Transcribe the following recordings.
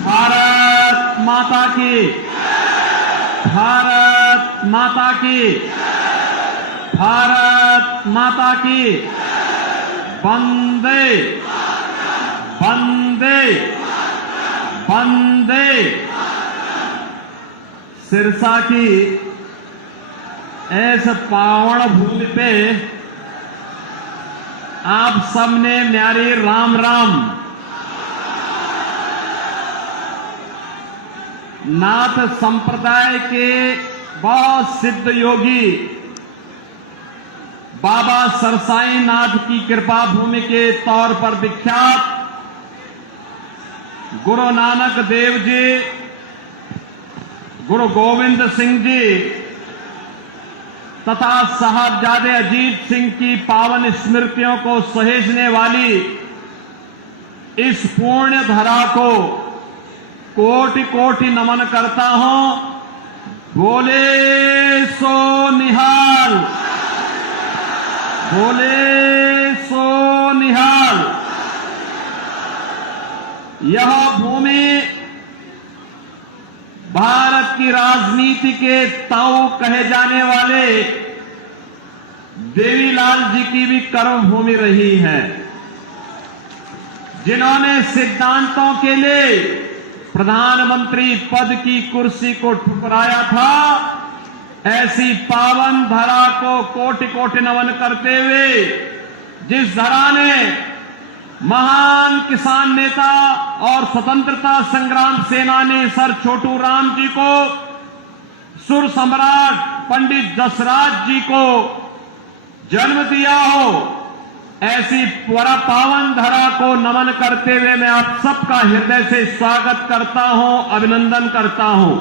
भारत माता की, भारत माता की, भारत माता की। वंदे वंदे वंदे। सिरसा की इस पावन भूमि पे आप सबने न्यारी राम राम। नाथ संप्रदाय के बहुत सिद्ध योगी बाबा सरसाई नाथ की कृपा भूमि के तौर पर विख्यात गुरु नानक देव जी, गुरु गोविंद सिंह जी तथा साहबजादे अजीत सिंह की पावन स्मृतियों को सहेजने वाली इस पुण्य धरा को कोटि कोटि नमन करता हूं। बोले सो निहाल, बोले सो निहाल। यह भूमि भारत की राजनीति के ताऊ कहे जाने वाले देवीलाल जी की भी कर्म भूमि रही है, जिन्होंने सिद्धांतों के लिए प्रधानमंत्री पद की कुर्सी को ठुकराया था। ऐसी पावन धरा को कोटि कोटि नमन करते हुए, जिस धरा ने महान किसान नेता और स्वतंत्रता संग्राम सेनानी सर छोटू राम जी को, सुर सम्राट पंडित जसराज जी को जन्म दिया हो, ऐसी पावन धरा को नमन करते हुए मैं आप सबका हृदय से स्वागत करता हूं, अभिनंदन करता हूं।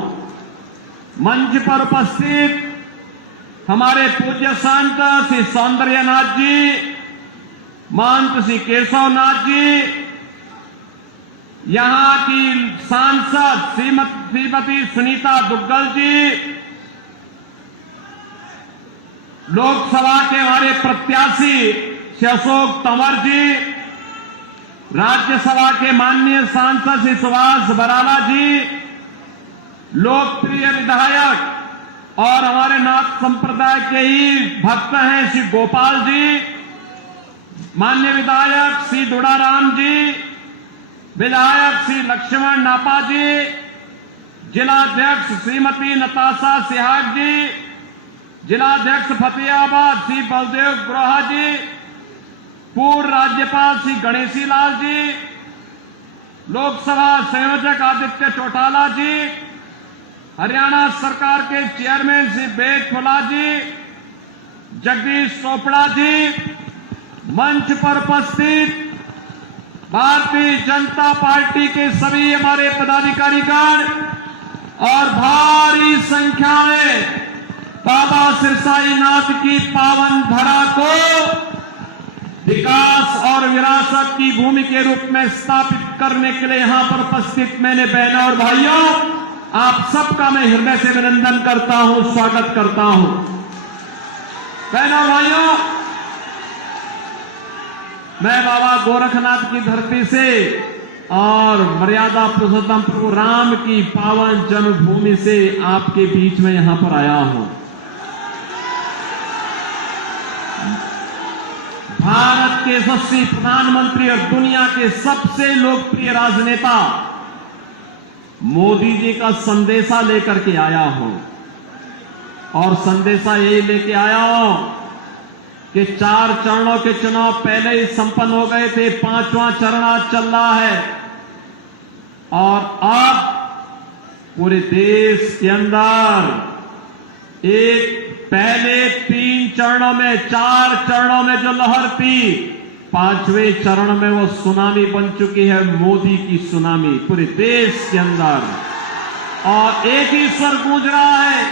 मंच पर उपस्थित हमारे पूज्य संत श्री सौंदर्यनाथ जी, महंत श्री केशवनाथ जी, यहां की सांसद श्रीमती सुनीता दुग्गल जी, लोकसभा के हमारे प्रत्याशी श्री अशोक तंवर जी, राज्यसभा के माननीय सांसद श्री सुभाष बराला जी, लोकप्रिय विधायक और हमारे नाथ संप्रदाय के ही भक्त हैं श्री गोपाल जी, माननीय विधायक श्री दुड़ाराम जी, विधायक श्री लक्ष्मण नापा जी, जिलाध्यक्ष श्रीमती नताशा सिहाग जी, जिलाध्यक्ष फतेहाबाद श्री बलदेव ग्रोहा जी, पूर्व राज्यपाल श्री गणेशी लाल जी, लोकसभा संयोजक आदित्य चौटाला जी, हरियाणा सरकार के चेयरमैन श्री वेद फुला जी, जगदीश चोपड़ा जी, मंच पर उपस्थित भारतीय जनता पार्टी के सभी हमारे पदाधिकारीगण और भारी संख्या में बाबा सिरसाई नाथ की पावन धरा को विकास और विरासत की भूमि के रूप में स्थापित करने के लिए यहां पर उपस्थित मैंने बहनों और भाइयों, आप सबका मैं हृदय से अभिनंदन करता हूं, स्वागत करता हूं। बहनों भाइयों, मैं बाबा गोरखनाथ की धरती से और मर्यादा पुरुषोत्तम प्रभु राम की पावन जन्मभूमि से आपके बीच में यहां पर आया हूं। भारत के यशस्वी प्रधानमंत्री और दुनिया के सबसे लोकप्रिय राजनेता मोदी जी का संदेशा लेकर के आया हूं, और संदेशा यही लेके आया हूं कि 4 चरणों के चुनाव पहले ही संपन्न हो गए थे, 5वां चरण आज चल रहा है, और अब पूरे देश के अंदर एक पहले 3 चरणों में 4 चरणों में जो लहर थी, 5वें चरण में वो सुनामी बन चुकी है, मोदी की सुनामी पूरे देश के अंदर। और एक ही स्वर गूंज रहा है,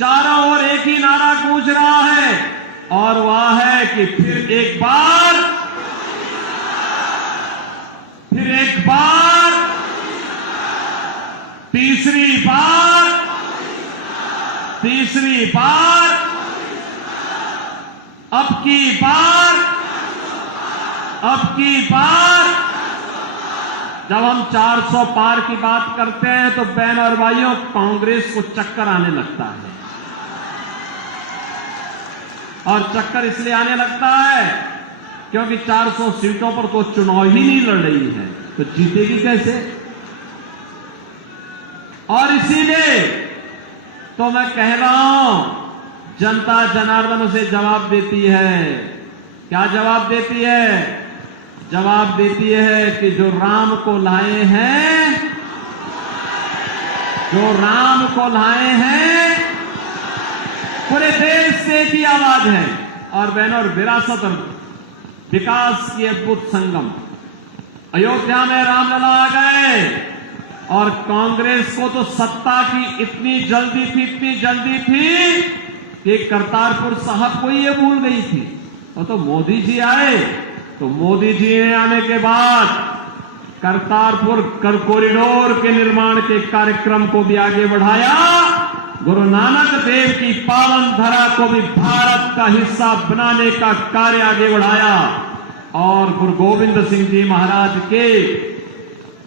चारों ओर एक ही नारा गूंज रहा है, और वह है कि फिर एक बार, तीसरी बार, अब की बार जब हम 400 पार की बात करते हैं तो बहन और भाइयों कांग्रेस को चक्कर आने लगता है। और चक्कर इसलिए आने लगता है क्योंकि 400 सीटों पर तो चुनाव ही नहीं लड़ रही है, तो जीतेगी कैसे। और इसीलिए तो मैं कह रहा हूं, जनता जनार्दन से जवाब देती है। क्या जवाब देती है? जवाब देती है कि जो राम को लाए हैं, जो राम को लाए हैं, पूरे देश से एक ही आवाज है। और बहनों, और विरासत और विकास की अद्भुत संगम। अयोध्या में रामलला आ गए और कांग्रेस को तो सत्ता की इतनी जल्दी थी कि करतारपुर साहब को ये भूल गई थी। और तो मोदी जी आए, तो मोदी जी ने आने के बाद करतारपुर कॉरिडोर के निर्माण के कार्यक्रम को भी आगे बढ़ाया। गुरु नानक देव की पावन धरा को भी भारत का हिस्सा बनाने का कार्य आगे बढ़ाया। और गुरु गोविंद सिंह जी महाराज के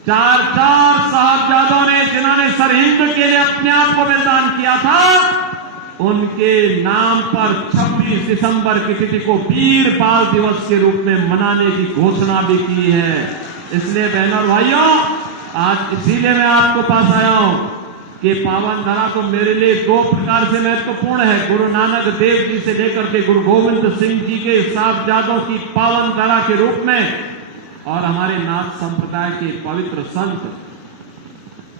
चार साहबजादों ने, जिन्होंने सरहिंद के लिए अपने आप को बलिदान किया था, उनके नाम पर 26 दिसंबर की तिथि को वीर बाल दिवस के रूप में मनाने की घोषणा भी की है। इसलिए बहनों और भाइयों, आज इसीलिए मैं आपको पास आया हूं कि पावन धरा तो मेरे लिए दो प्रकार से महत्वपूर्ण है। गुरु नानक देव जी से लेकर के गुरु गोविंद सिंह जी के साहबजादों की पावन धरा के रूप में, और हमारे नाथ संप्रदाय के पवित्र संत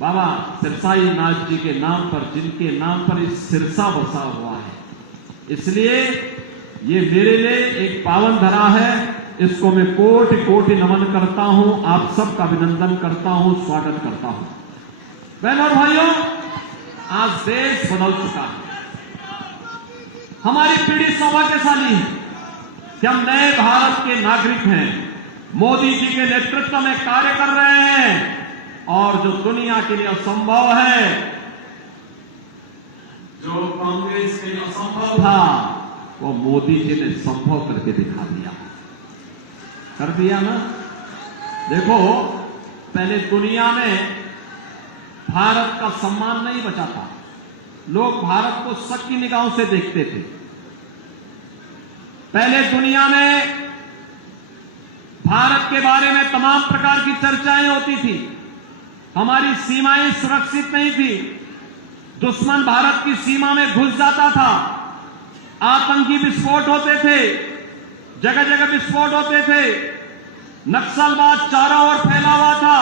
बाबा सिरसाई नाथ जी के नाम पर, जिनके नाम पर इस सिरसा बसा हुआ है। इसलिए ये मेरे लिए एक पावन धरा है। इसको मैं कोटि कोटि नमन करता हूं, आप सबका अभिनंदन करता हूं, स्वागत करता हूं। बहनों और भाइयों, आज देश बदल चुका है। हमारी पीढ़ी सौभाग्यशाली है कि हम नए भारत के नागरिक हैं। मोदी जी के नेतृत्व में कार्य कर रहे हैं और जो दुनिया के लिए असंभव है, जो कांग्रेस के लिए असंभव था, वो मोदी जी ने संभव करके दिखा दिया। कर दिया ना। देखो, पहले दुनिया में भारत का सम्मान नहीं बचा था। लोग भारत को शक की निगाहों से देखते थे। पहले दुनिया में भारत के बारे में तमाम प्रकार की चर्चाएं होती थी। हमारी सीमाएं सुरक्षित नहीं थी। दुश्मन भारत की सीमा में घुस जाता था। आतंकी विस्फोट होते थे, जगह जगह विस्फोट होते थे। नक्सलवाद चारों ओर फैला हुआ था।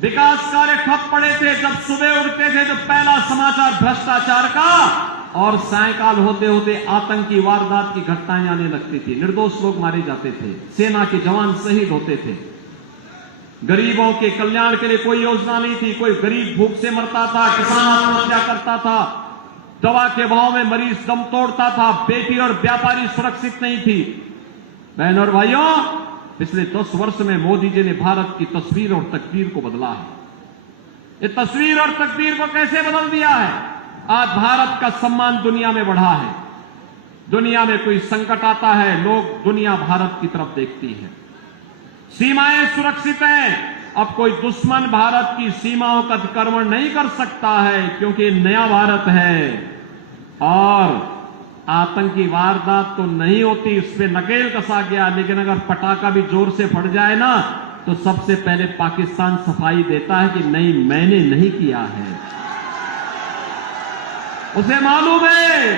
विकास कार्य ठप पड़े थे। जब सुबह उठते थे तो पहला समाचार भ्रष्टाचार का, और सायकाल होते होते आतंकी वारदात की घटनाएं आने लगती थी। निर्दोष लोग मारे जाते थे, सेना के जवान शहीद होते थे। गरीबों के कल्याण के लिए कोई योजना नहीं थी। कोई गरीब भूख से मरता था, किसान आत्महत्या करता था, दवा के भाव में मरीज दम तोड़ता था, बेटी और व्यापारी सुरक्षित नहीं थी। बहनों और भाइयों, पिछले 10 वर्ष में मोदी जी ने भारत की तस्वीर और तकदीर को बदला है। ये तस्वीर और तकदीर को कैसे बदल दिया है? आज भारत का सम्मान दुनिया में बढ़ा है। दुनिया में कोई संकट आता है, लोग दुनिया भारत की तरफ देखती है। सीमाएं सुरक्षित हैं। अब कोई दुश्मन भारत की सीमाओं का अतिक्रमण नहीं कर सकता है, क्योंकि नया भारत है। और आतंकी वारदात तो नहीं होती, इस पे नकेल कसा गया। लेकिन अगर पटाखा भी जोर से फट जाए ना, तो सबसे पहले पाकिस्तान सफाई देता है कि नहीं, मैंने नहीं किया है। उसे मालूम है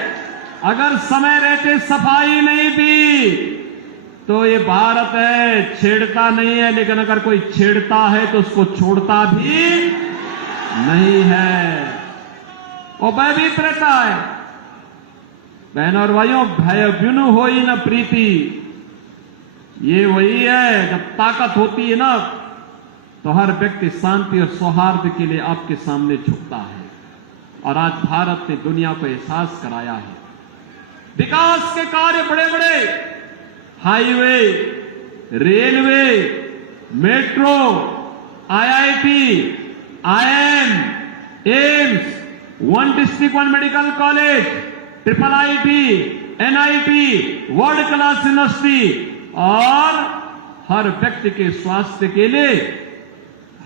अगर समय रहते सफाई नहीं दी तो ये भारत है, छेड़ता नहीं है। लेकिन अगर कोई छेड़ता है तो उसको छोड़ता भी नहीं है, वो भयभीत रहता है। बहनों और भाइयों, भय बिनु होई न प्रीति, ये वही है। जब ताकत होती है ना, तो हर व्यक्ति शांति और सौहार्द के लिए आपके सामने झुकता है। और आज भारत ने दुनिया को एहसास कराया है। विकास के कार्य बड़े बड़े, highway, railway, metro, IIT, IIM, AIIMS, one district one medical college, IIT, NIT, world class university, और हर व्यक्ति के स्वास्थ्य के लिए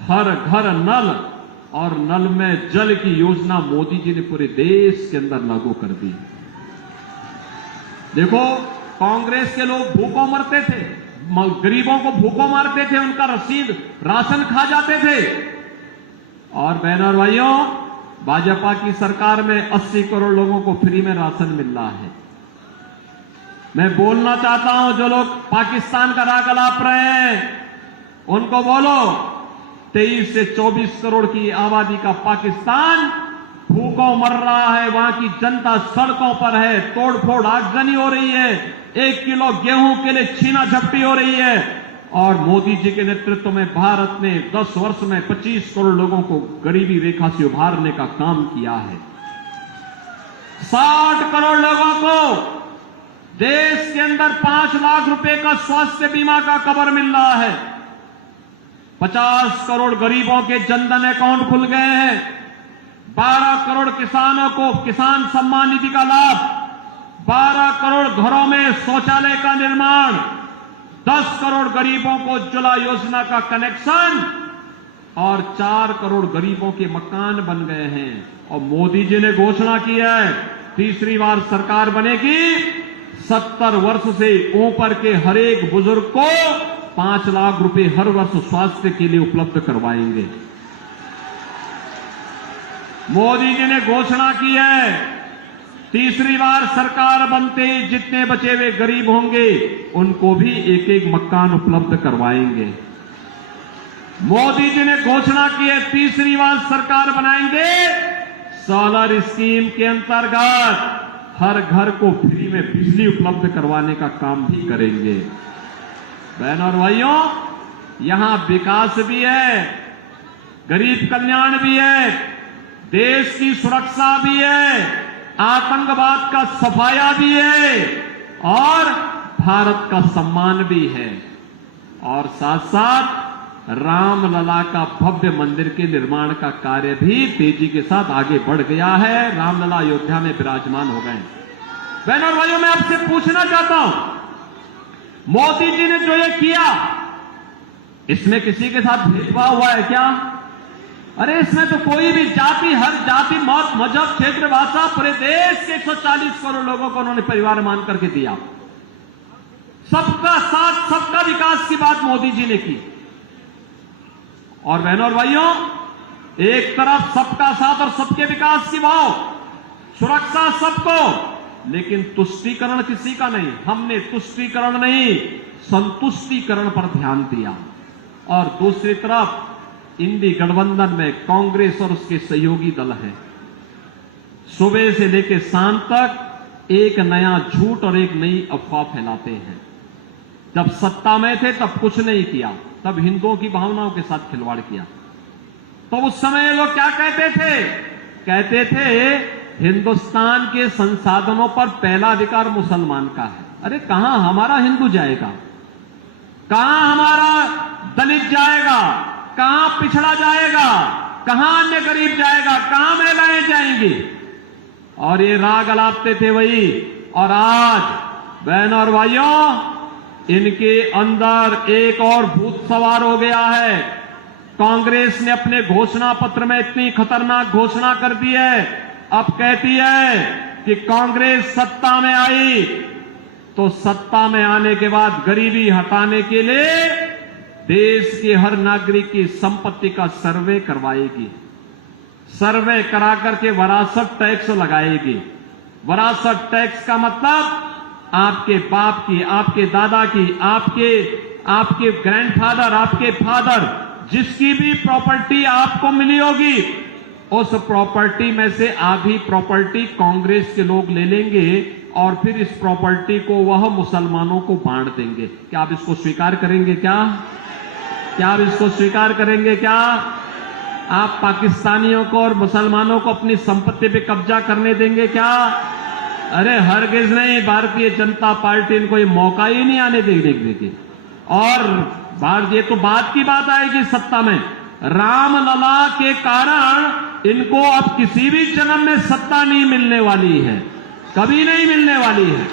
हर घर नल और नल में जल की योजना मोदी जी ने पूरे देश के अंदर लागू कर दी। देखो, कांग्रेस के लोग भूखों मरते थे, गरीबों को भूखों मारते थे, उनका राशन खा जाते थे। और बहनों और भाइयों, भाजपा की सरकार में 80 करोड़ लोगों को फ्री में राशन मिल रहा है। मैं बोलना चाहता हूं, जो लोग पाकिस्तान का राग अलाप रहे हैं, उनको बोलो 23 से 24 करोड़ की आबादी का पाकिस्तान भूखों मर रहा है। वहां की जनता सड़कों पर है, तोड़फोड़ आगजनी हो रही है, 1 किलो गेहूं के लिए छीना झपटी हो रही है। और मोदी जी के नेतृत्व में भारत ने 10 वर्ष में 25 करोड़ लोगों को गरीबी रेखा से उभारने का काम किया है। 60 करोड़ लोगों को देश के अंदर 5 लाख रुपए का स्वास्थ्य बीमा का कवर मिल रहा है। 50 करोड़ गरीबों के जनधन अकाउंट खुल गए हैं। 12 करोड़ किसानों को किसान सम्मान निधि का लाभ, 12 करोड़ घरों में शौचालय का निर्माण, 10 करोड़ गरीबों को उज्ज्वला योजना का कनेक्शन और 4 करोड़ गरीबों के मकान बन गए हैं। और मोदी जी ने घोषणा की है, तीसरी बार सरकार बनेगी, 70 वर्ष से ऊपर के हर एक बुजुर्ग को 5 लाख रुपए हर वर्ष स्वास्थ्य के लिए उपलब्ध करवाएंगे। मोदी जी ने घोषणा की है, तीसरी बार सरकार बनते ही जितने बचे हुए गरीब होंगे उनको भी एक एक मकान उपलब्ध करवाएंगे। मोदी जी ने घोषणा की है, तीसरी बार सरकार बनाएंगे, सोलर स्कीम के अंतर्गत हर घर को फ्री में बिजली उपलब्ध करवाने का काम भी करेंगे। बहनों और भाइयों, यहां विकास भी है, गरीब कल्याण भी है, देश की सुरक्षा भी है, आतंकवाद का सफाया भी है और भारत का सम्मान भी है। और साथ साथ रामलला का भव्य मंदिर के निर्माण का कार्य भी तेजी के साथ आगे बढ़ गया है। रामलला अयोध्या में विराजमान हो गए। बहनों और भाइयों, मैं आपसे पूछना चाहता हूं, मोदी जी ने जो ये किया, इसमें किसी के साथ भेदभाव हुआ है क्या? अरे इसमें तो कोई भी जाति, हर जाति, मत, मजहब, क्षेत्र, भाषा, पूरे देश के 140 करोड़ लोगों को उन्होंने परिवार मान करके दिया। सबका साथ, सबका विकास की बात मोदी जी ने की। और बहनों और भाइयों, एक तरफ सबका साथ और सबके विकास की भाव, सुरक्षा सबको, लेकिन तुष्टीकरण किसी का नहीं। हमने तुष्टीकरण नहीं, संतुष्टीकरण पर ध्यान दिया। और दूसरी तरफ इंडी गठबंधन में कांग्रेस और उसके सहयोगी दल हैं, सुबह से लेकर शाम तक एक नया झूठ और एक नई अफवाह फैलाते हैं। जब सत्ता में थे तब कुछ नहीं किया, तब हिंदुओं की भावनाओं के साथ खिलवाड़ किया। तो उस समय लोग क्या कहते थे? कहते थे हिंदुस्तान के संसाधनों पर पहला अधिकार मुसलमान का है। अरे कहां हमारा हिंदू जाएगा, कहां हमारा दलित जाएगा, कहां पिछड़ा जाएगा, कहां अन्य गरीब जाएगा, कहां महिलाएं जाएंगी? और ये राग अलापते थे वही। और आज बहनों और भाइयों, इनके अंदर एक और भूत सवार हो गया है। कांग्रेस ने अपने घोषणा पत्र में इतनी खतरनाक घोषणा कर दी है, अब कहती है कि कांग्रेस सत्ता में आई तो सत्ता में आने के बाद गरीबी हटाने के लिए देश के हर नागरिक की संपत्ति का सर्वे करवाएगी। सर्वे करा करके विरासत टैक्स लगाएगी। विरासत टैक्स का मतलब आपके बाप की, आपके दादा की, आपके ग्रैंडफादर, आपके फादर, जिसकी भी प्रॉपर्टी आपको मिली होगी, उस प्रॉपर्टी में से आधी प्रॉपर्टी कांग्रेस के लोग ले लेंगे और फिर इस प्रॉपर्टी को वह मुसलमानों को बांट देंगे। क्या आप इसको स्वीकार करेंगे? क्या आप इसको स्वीकार करेंगे? क्या आप पाकिस्तानियों को और मुसलमानों को अपनी संपत्ति पे कब्जा करने देंगे? क्या? अरे हरगिज नहीं। भारतीय जनता पार्टी इनको ये मौका ही नहीं आने देगी। और ये तो बात की बात आएगी सत्ता में। रामलला के कारण इनको अब किसी भी जन्म में सत्ता नहीं मिलने वाली है, कभी नहीं मिलने वाली है।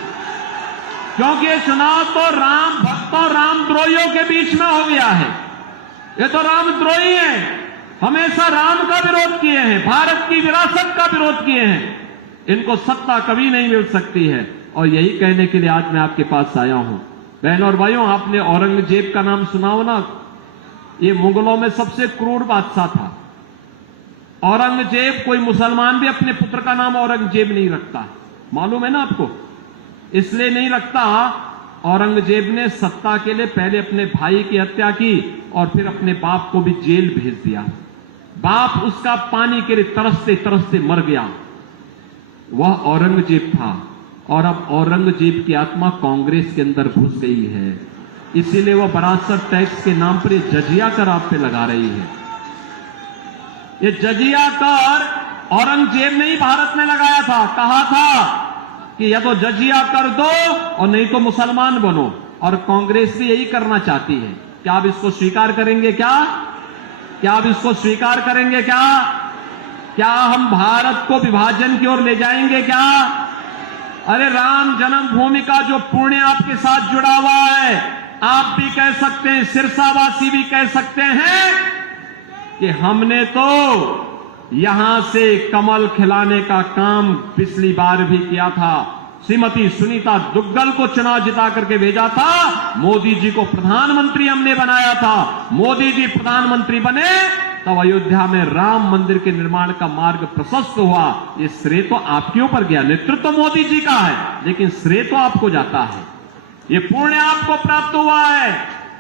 क्योंकि ये चुनाव तो राम भक्तों रामद्रोहियों के बीच में हो गया है। ये तो रामद्रोही हैं, हमेशा राम का विरोध किए हैं, भारत की विरासत का विरोध किए हैं। इनको सत्ता कभी नहीं मिल सकती है। और यही कहने के लिए आज मैं आपके पास आया हूं। बहनों और भाइयों, आपने औरंगजेब का नाम सुना हो ना? ये मुगलों में सबसे क्रूर बादशाह था। औरंगजेब, कोई मुसलमान भी अपने पुत्र का नाम औरंगजेब नहीं रखता, मालूम है ना आपको? इसलिए नहीं रखता, औरंगजेब ने सत्ता के लिए पहले अपने भाई की हत्या की और फिर अपने बाप को भी जेल भेज दिया। बाप उसका पानी के लिए तरसते तरसते मर गया। वह औरंगजेब था। और अब औरंगजेब की आत्मा कांग्रेस के अंदर घुस गई है। इसीलिए वह विरासत टैक्स के नाम पर जजिया कर आप पे लगा रही है। ये जजिया कर औरंगजेब ने ही भारत में लगाया था। कहा था कि या तो जजिया कर दो और नहीं तो मुसलमान बनो। और कांग्रेस भी यही करना चाहती है। क्या आप इसको स्वीकार करेंगे? क्या आप इसको स्वीकार करेंगे? क्या हम भारत को विभाजन की ओर ले जाएंगे? क्या? अरे राम जन्मभूमि का जो पुण्य आपके साथ जुड़ा हुआ है, आप भी कह सकते हैं, सिरसावासी भी कह सकते हैं कि हमने तो यहां से कमल खिलाने का काम पिछली बार भी किया था। श्रीमती सुनीता दुग्गल को चुनाव जिता करके भेजा था। मोदी जी को प्रधानमंत्री हमने बनाया था। मोदी जी प्रधानमंत्री बने तब अयोध्या में राम मंदिर के निर्माण का मार्ग प्रशस्त हुआ। ये श्रेय तो आपके ऊपर गया। नेतृत्व तो मोदी जी का है, लेकिन श्रेय तो आपको जाता है। ये पुण्य आपको प्राप्त हुआ है।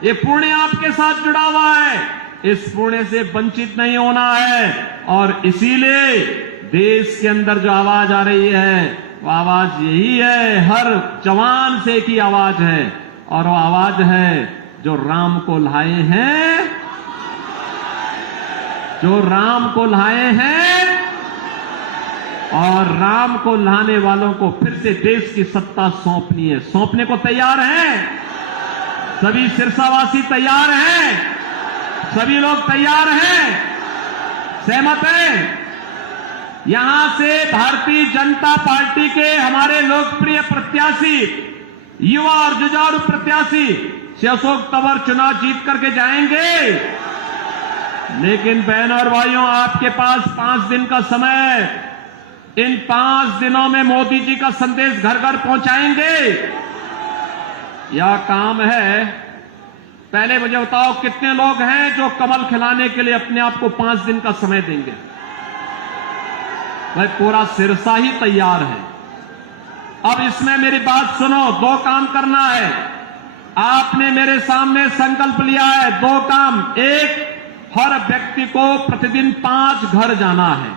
ये पुण्य आपके साथ जुड़ा हुआ है। इस पुण्य से वंचित नहीं होना है। और इसीलिए देश के अंदर जो आवाज आ रही है, वो आवाज यही है, हर जवान से की आवाज है। और वो आवाज है जो राम को लाए हैं, जो राम को लाए हैं और राम को लाने वालों को फिर से देश की सत्ता सौंपनी है। सौंपने को तैयार हैं? सभी सिरसावासी तैयार हैं? सभी लोग तैयार हैं? सहमत हैं? यहां से भारतीय जनता पार्टी के हमारे लोकप्रिय प्रत्याशी, युवा और जुझारू प्रत्याशी श्री अशोक तंवर चुनाव जीत करके जाएंगे। लेकिन बहनों और भाइयों, आपके पास 5 दिन का समय है। इन 5 दिनों में मोदी जी का संदेश घर घर पहुंचाएंगे। यह काम है। पहले मुझे बताओ, कितने लोग हैं जो कमल खिलाने के लिए अपने आप को 5 दिन का समय देंगे? भाई पूरा सिरसा ही तैयार है। अब इसमें मेरी बात सुनो, 2 काम करना है। आपने मेरे सामने संकल्प लिया है 2 काम। एक, हर व्यक्ति को प्रतिदिन 5 घर जाना है।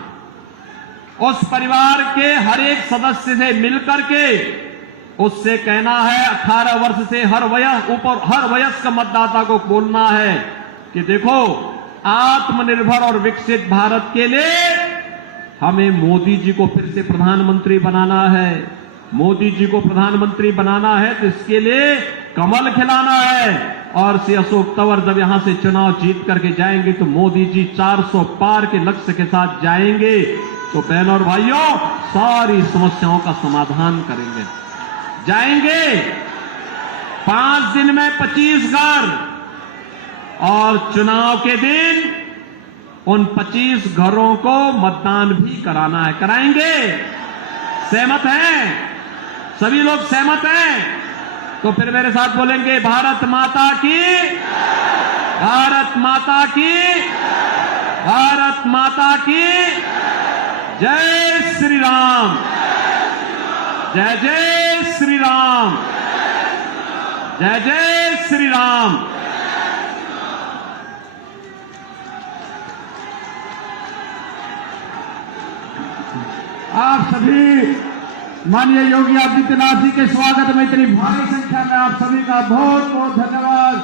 उस परिवार के हर एक सदस्य से मिलकर के उससे कहना है, 18 वर्ष से हर वयस्क मतदाता को बोलना है कि देखो, आत्मनिर्भर और विकसित भारत के लिए हमें मोदी जी को फिर से प्रधानमंत्री बनाना है। मोदी जी को प्रधानमंत्री बनाना है तो इसके लिए कमल खिलाना है। और श्री अशोक तंवर जब यहां से चुनाव जीत करके जाएंगे तो मोदी जी 400 पार के लक्ष्य के साथ जाएंगे। तो बहनों और भाइयों, सारी समस्याओं का समाधान करेंगे। जाएंगे 5 दिन में 25 घर। और चुनाव के दिन उन 25 घरों को मतदान भी कराना है। कराएंगे? सहमत हैं? सभी लोग सहमत हैं? तो फिर मेरे साथ बोलेंगे, भारत माता की, भारत माता की, भारत माता की जय श्री राम, जय जय श्री राम, जय जय श्री राम। आप सभी माननीय योगी आदित्यनाथ जी के स्वागत में इतनी भारी संख्या में आप सभी का बहुत बहुत धन्यवाद।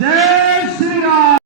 जय श्री राम।